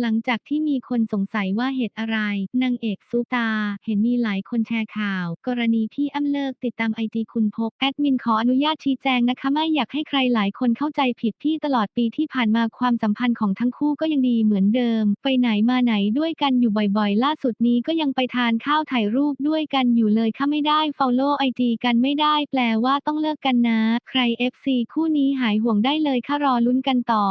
หลังจากที่มีคนสงสัยว่าเหตุอะไร นางเอกซูตา เห็นมีหลายคนแชร์ข่าว กรณีพี่อ้ำเลิกติดตามไอจีคุณพก แอดมินขออนุญาตชี้แจงนะคะ ไม่อยากให้ใครหลายคนเข้าใจผิดที่ตลอดปีที่ผ่านมาความสัมพันธ์ของทั้งคู่ก็ยังดีเหมือนเดิม ไปไหนมาไหนด้วยกันอยู่บ่อยๆ ล่าสุดนี้ก็ยังไปทานข้าวถ่ายรูปด้วยกันอยู่เลยค่ะไม่ได้ follow ไอจีกันไม่ได้ แปลว่าต้องเลิกกันนะ ใคร FC คู่นี้หายห่วงได้เลยค่ะรอลุ้นกันต่อ